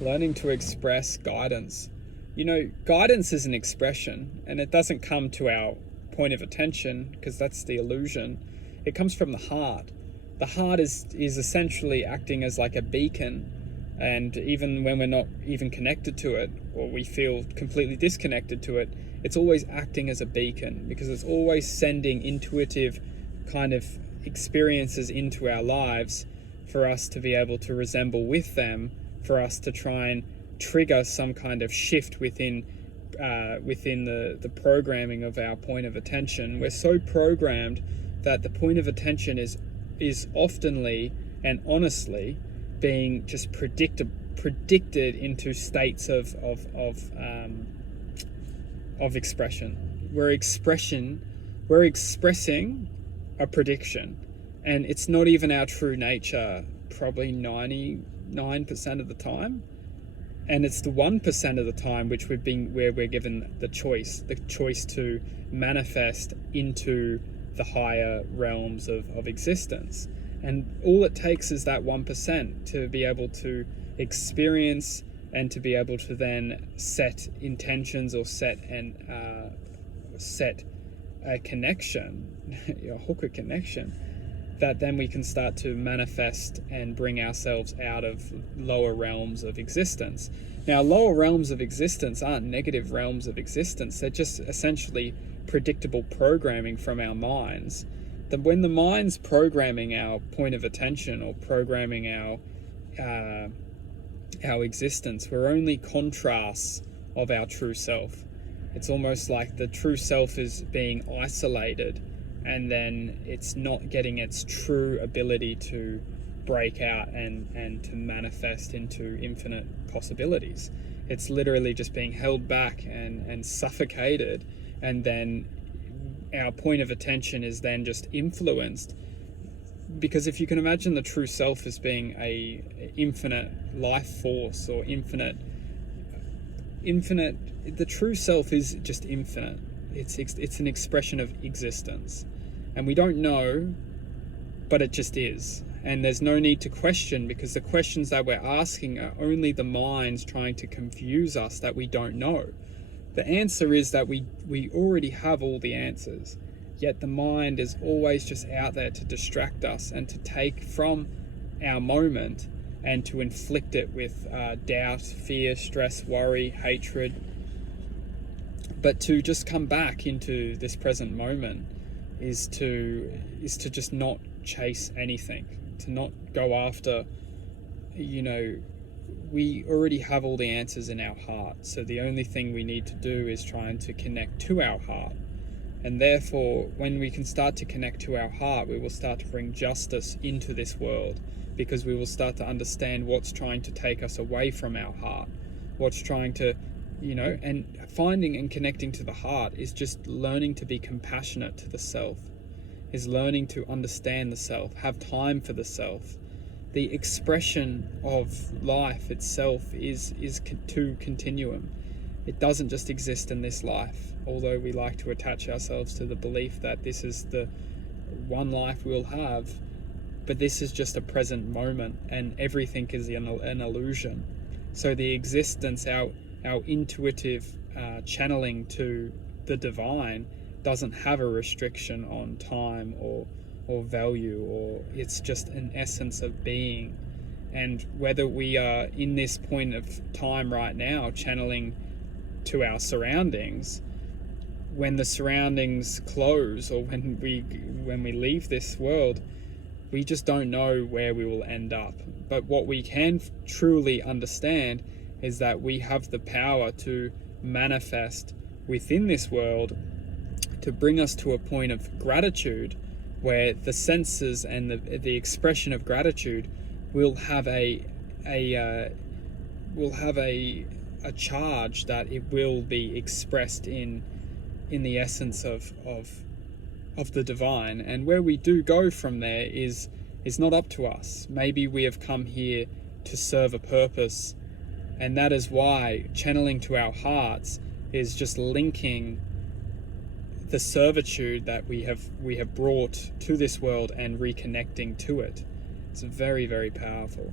Learning to express guidance. Guidance is an expression, and it doesn't come to our point of attention because that's the illusion. It comes from the heart. The heart is essentially acting as like a beacon, and even when we're not even connected to it, or we feel completely disconnected to it, it's always acting as a beacon because it's always sending intuitive kind of experiences into our lives for us to be able to resemble with them, for us to try and trigger some kind of shift within the programming of our point of attention. We're so programmed that the point of attention is oftenly and honestly being just predicted into states of expression. We're expressing a prediction, and it's not even our true nature probably 99% of the time, and it's the 1% of the time where we're given the choice to manifest into the higher realms of existence. And all it takes is that 1% to be able to experience and to be able to then set intentions or set a connection, a hooker connection, that then we can start to manifest and bring ourselves out of lower realms of existence. Now, lower realms of existence aren't negative realms of existence. They're just essentially predictable programming from our minds. That when the mind's programming our point of attention or programming our existence, we're only contrasts of our true self. It's almost like the true self is being isolated, and then it's not getting its true ability to break out and to manifest into infinite possibilities. It's literally just being held back and suffocated, and then our point of attention is then just influenced. Because if you can imagine the true self as being a infinite life force or infinite, the true self is just infinite. It's an expression of existence, and we don't know, but it just is. And there's no need to question, because the questions that we're asking are only the minds trying to confuse us that we don't know. The answer is that we already have all the answers, yet the mind is always just out there to distract us and to take from our moment and to inflict it with doubt, fear, stress, worry, hatred. But to just come back into this present moment is to just not chase anything, to not go after, we already have all the answers in our heart. So the only thing we need to do is trying to connect to our heart. And therefore, when we can start to connect to our heart, we will start to bring justice into this world, because we will start to understand what's trying to take us away from our heart, what's trying to, and finding and connecting to the heart is just learning to be compassionate to the self, is learning to understand the self, have time for the self. The expression of life itself is to continuum. It doesn't just exist in this life, although we like to attach ourselves to the belief that this is the one life we'll have, but this is just a present moment, and everything is an illusion. So the existence, our intuitive channeling to the divine, doesn't have a restriction on time or value, or it's just an essence of being. And whether we are in this point of time right now channeling to our surroundings, when the surroundings close, or when we leave this world, we just don't know where we will end up. But what we can truly understand is that we have the power to manifest within this world to bring us to a point of gratitude, where the senses and the expression of gratitude will have a charge that it will be expressed in the essence of the divine. And where we do go from there is not up to us. Maybe we have come here to serve a purpose, and that is why channeling to our hearts is just linking the servitude that we have brought to this world and reconnecting to it. It's very, very powerful.